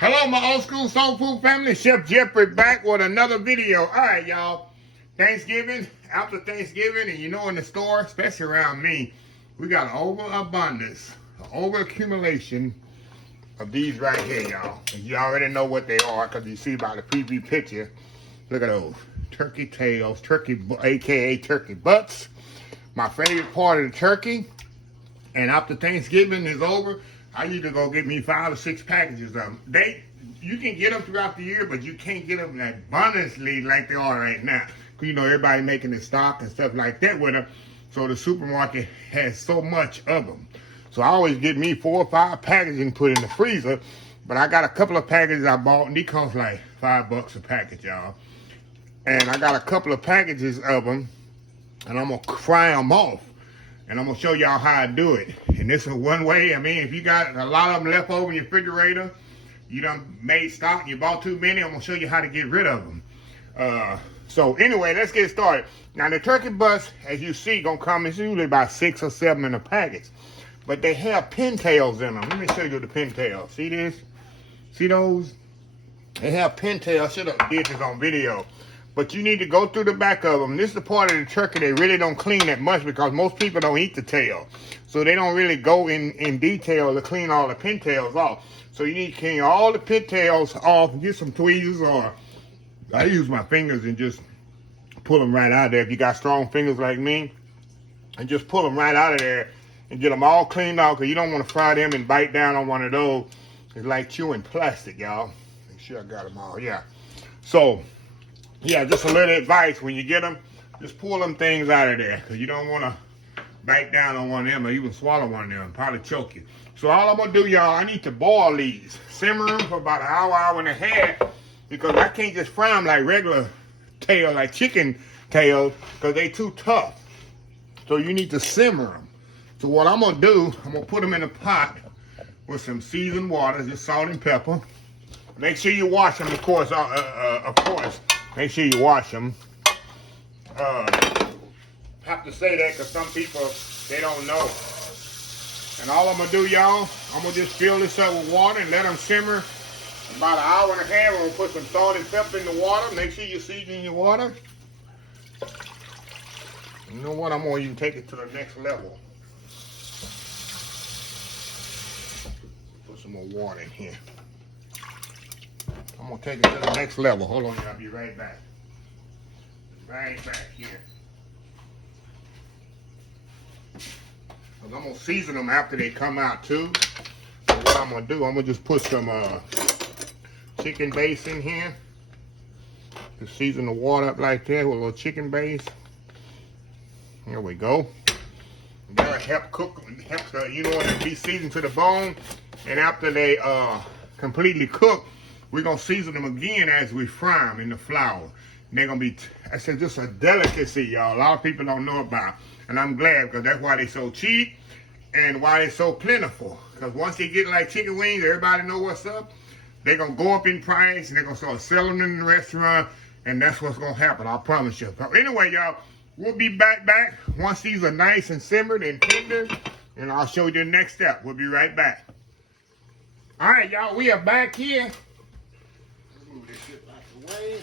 Hello, my old school soul food family. Chef Jeffrey back with another video. All right, y'all. Thanksgiving, after Thanksgiving, and you know in the store, especially around me, we got an overabundance, an overaccumulation of these right here, y'all. And you already know what they are because you see by the preview picture. Look at those. Turkey tails, aka turkey butts. My favorite part of the turkey. And after Thanksgiving is over, I need to go get me 5 or 6 packages of them. You can get them throughout the year, but you can't get them abundantly like they are right now. Because, you know, everybody making the stock and stuff like that with them. So the supermarket has so much of them. So I always get me 4 or 5 packages and put in the freezer. But I got a couple of packages I bought, and they cost like $5 a package, y'all. And I got a couple of packages of them, and I'm going to fry them off. And I'm going to show y'all how I do it. And this is one way. I mean, if you got a lot of them left over in your refrigerator, you done made stock, you bought too many, I'm going to show you how to get rid of them. So anyway, let's get started. Now, the turkey butts, as you see, going to come, it's usually about 6 or 7 in a package. But they have pintails in them. Let me show you the pintails. See this? See those? They have pintails. I should have did this on video. But you need to go through the back of them. This is the part of the turkey they really don't clean that much because most people don't eat the tail. So they don't really go in detail to clean all the pintails off. So you need to clean all the pintails off, get some tweezers, or I use my fingers and just pull them right out of there. If you got strong fingers like me, and just pull them right out of there and get them all cleaned off because you don't want to fry them and bite down on one of those. It's like chewing plastic, y'all. Make sure I got them all, yeah. So, yeah, just a little advice. When you get them, just pull them things out of there because you don't want to bite down on one of them or even swallow one of them and probably choke you. So all I'm going to do, y'all, I need to boil these. Simmer them for about an hour, hour and a half because I can't just fry them like regular tail, like chicken tails because they too tough. So you need to simmer them. So what I'm going to do, I'm going to put them in a pot with some seasoned water, just salt and pepper. Make sure you wash them, of course. Make sure you wash them. Have to say that because some people, they don't know. And all I'm going to do, y'all, I'm going to just fill this up with water and let them simmer about an hour and a half. We're going to put some salt and pepper in the water. Make sure you season your water. You know what? I'm going to even take it to the next level. Put some more water in here. I'm going to take it to the next level. Hold on, I'll be right back. Right back here. I'm going to season them after they come out, too. So what I'm going to do, I'm going to just put some chicken base in here. Just season the water up like that with a little chicken base. There we go. That'll help cook, you know, when be seasoned to the bone. And after they completely cook, we're going to season them again as we fry them in the flour. And they're going to be, I said, just a delicacy, y'all. A lot of people don't know about. And I'm glad because that's why they're so cheap and why they're so plentiful. Because once they get like chicken wings, everybody know what's up. They're going to go up in price and they're going to start selling them in the restaurant. And that's what's going to happen, I promise you. But anyway, y'all, we'll be back once these are nice and simmered and tender. And I'll show you the next step. We'll be right back. All right, y'all, we are back here. Move this shit out the way.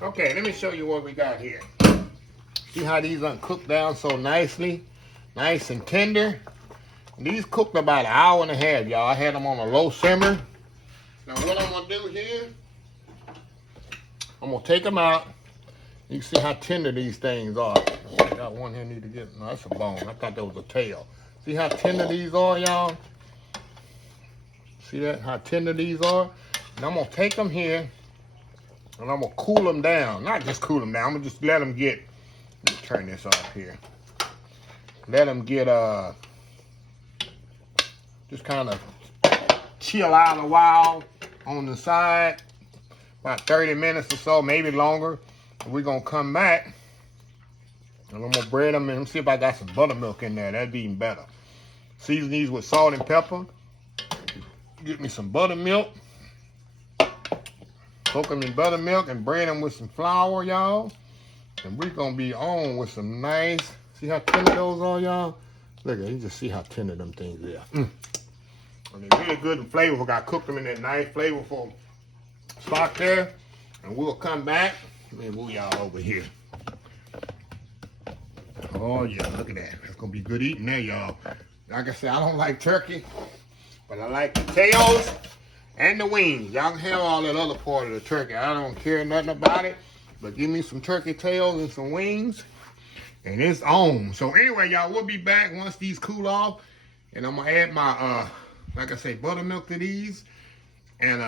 Okay, let me show you what we got here. See how these cooked down so nicely? Nice and tender. These cooked about an hour and a half, y'all. I had them on a low simmer. Now what I'm going to do here, I'm going to take them out. You can see how tender these things are. I got one here need to get, no, that's a bone. I thought that was a tail. See how tender these are, y'all? See that, how tender these are? And I'm going to take them here, and I'm going to cool them down. Not just cool them down. I'm going to just let them get, let me turn this off here. Let them get, just kind of chill out a while on the side. About 30 minutes or so, maybe longer. And we're going to come back, and I'm going to bread them, and let me see if I got some buttermilk in there. That'd be even better. Season these with salt and pepper. Get me some buttermilk. Cook them in buttermilk and bread them with some flour, y'all. And we're going to be on with some nice, see how tender those are, y'all? Look at it, you just see how tender them things are. And they're really good and flavorful. I cooked them in that nice flavorful stock there. And we'll come back. Let me move y'all over here. Oh yeah, look at that. That's gonna be good eating there, y'all. Like I said, I don't like turkey, but I like the tails and the wings. Y'all can have all that other part of the turkey. I don't care nothing about it. But give me some turkey tails and some wings, and it's on. So anyway, y'all, we'll be back once these cool off. And I'm gonna add my like I say, buttermilk to these. And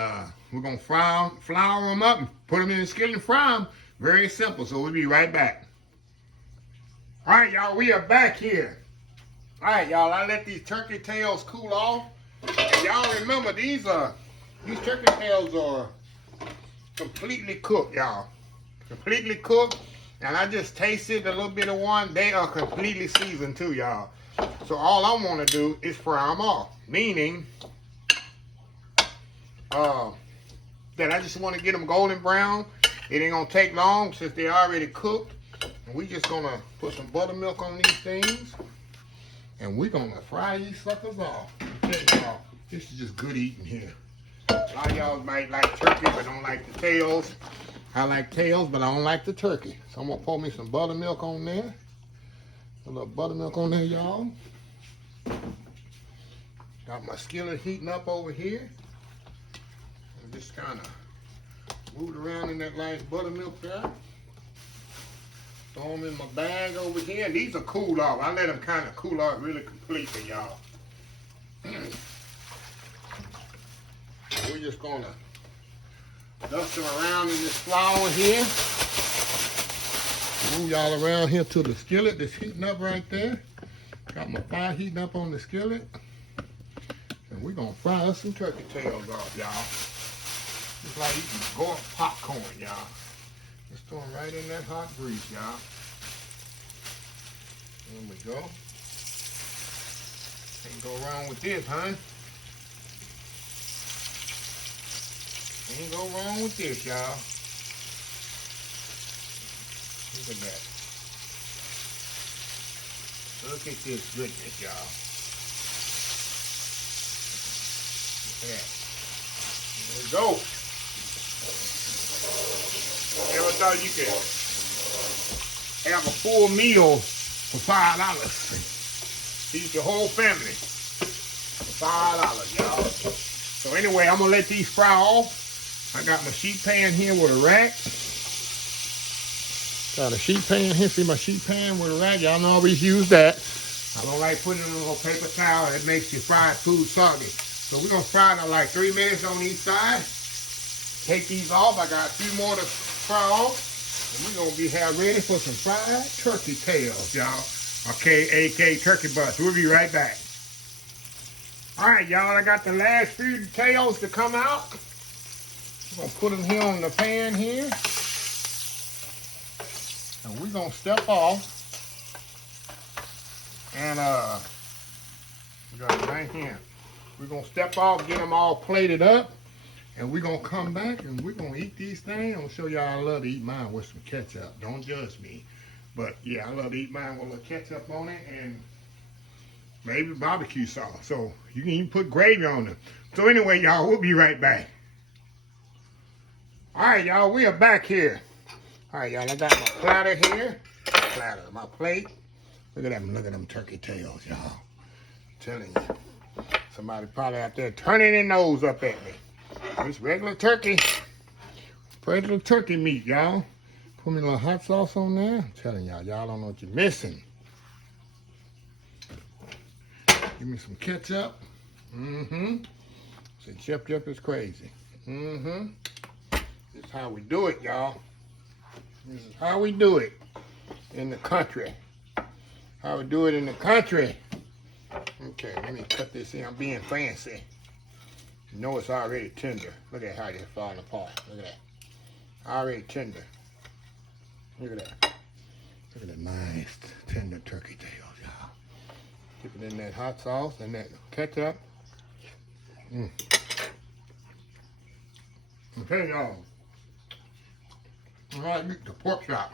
we're gonna flour them up and put them in the skillet and fry them. Very simple. So we'll be right back. All right, y'all, we are back here. All right, y'all, I let these turkey tails cool off. And y'all remember these turkey tails are completely cooked, y'all. Completely cooked. And I just tasted a little bit of one. They are completely seasoned too, y'all. So all I want to do is fry them off. Meaning that I just want to get them golden brown. It ain't gonna take long since they already cooked. And we just gonna put some buttermilk on these things, and we're gonna fry these suckers off. Okay, y'all, this is just good eating here. A lot of y'all might like turkey but don't like the tails. I like tails, but I don't like the turkey. So I'm gonna pour me some buttermilk on there. A little buttermilk on there, y'all. Got my skillet heating up over here. Just kind of move around in that nice buttermilk there. Throw them in my bag over here. And these are cooled off. I let them kind of cool off really completely, y'all. We're just going to dust them around in this flour here. Move y'all around here to the skillet that's heating up right there. Got my fire heating up on the skillet. And we're going to fry us some turkey tails off, y'all. It's like eating gourd popcorn, y'all. Just throw them right in that hot grease, y'all. There we go. Can't go wrong with this, huh? Can't go wrong with this, y'all. Look at that. Look at this goodness, y'all. Look at that. There we go. Ever thought you could have a full meal for $5? Feed your whole family for $5, y'all. So anyway, I'm gonna let these fry off. I got my sheet pan here with a rack. Got a sheet pan here. See my sheet pan with a rack? Y'all know I always use that. I don't like putting it on a little paper towel. It makes your fried food soggy. So we're gonna fry it like 3 minutes on each side. Take these off. I got a few more to fry off. And we're gonna be ready for some fried turkey tails, y'all. Okay, AK turkey butts. We'll be right back. All right, y'all, I got the last few tails to come out. I'm gonna put them here on the pan here. And we're gonna step off. And we got it right here. We're gonna step off, get them all plated up. And we're gonna come back and we're gonna eat these things. I'm gonna show y'all I love to eat mine with some ketchup. Don't judge me. But yeah, I love to eat mine with a little ketchup on it and maybe barbecue sauce. So you can even put gravy on them. So anyway, y'all, we'll be right back. All right, y'all, we are back here. All right, y'all, I got my platter here. My plate. Look at them turkey tails, y'all. I'm telling you. Somebody probably out there turning their nose up at me. It's regular turkey meat, y'all. Put me a little hot sauce on there. I'm telling y'all, y'all don't know what you're missing. Give me some ketchup. Say Chip is crazy. This is how we do it, y'all. This is how we do it in the country. How we do it in the country. Okay, let me cut this in. I'm being fancy. You know it's already tender. Look at how it's falling apart. Look at that. Already tender. Look at that. Look at that nice tender turkey tails, y'all. Dip it in that hot sauce and that ketchup. Okay, y'all. I like eating the pork chop.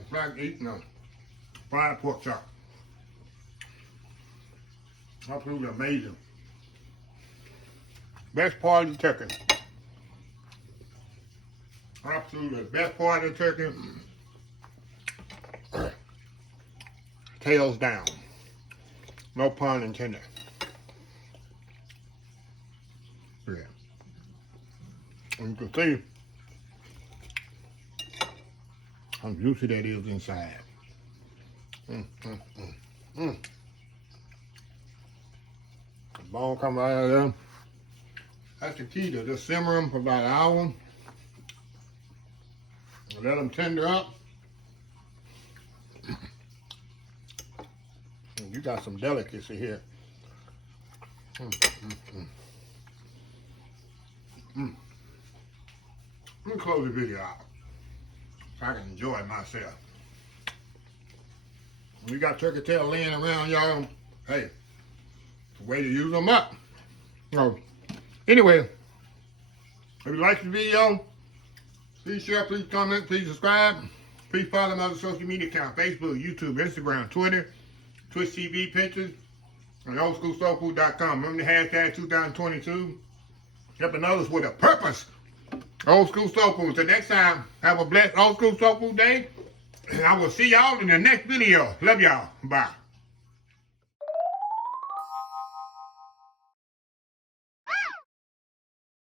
It's like eating a fried pork chop. Absolutely amazing. Best part of the turkey. Absolutely best part of the turkey. Tails down. No pun intended. Yeah. And you can see how juicy that is inside. The bone come right out of there. That's the key to just simmer them for about an hour. Let them tender up. You got some delicacy here. Let me close the video out so I can enjoy myself. We got turkey tail laying around, y'all. Hey, it's a way to use them up. So, anyway, if you like the video, please share, please comment, please subscribe. Please follow my other social media accounts: Facebook, YouTube, Instagram, Twitter, Twitch TV, Pinterest, and oldschoolsoulfood.com. Remember the hashtag 2022. Helping others with a purpose. Old School Soul Food. Till next time, have a blessed Old School Soul Food day. And I will see y'all in the next video. Love y'all. Bye.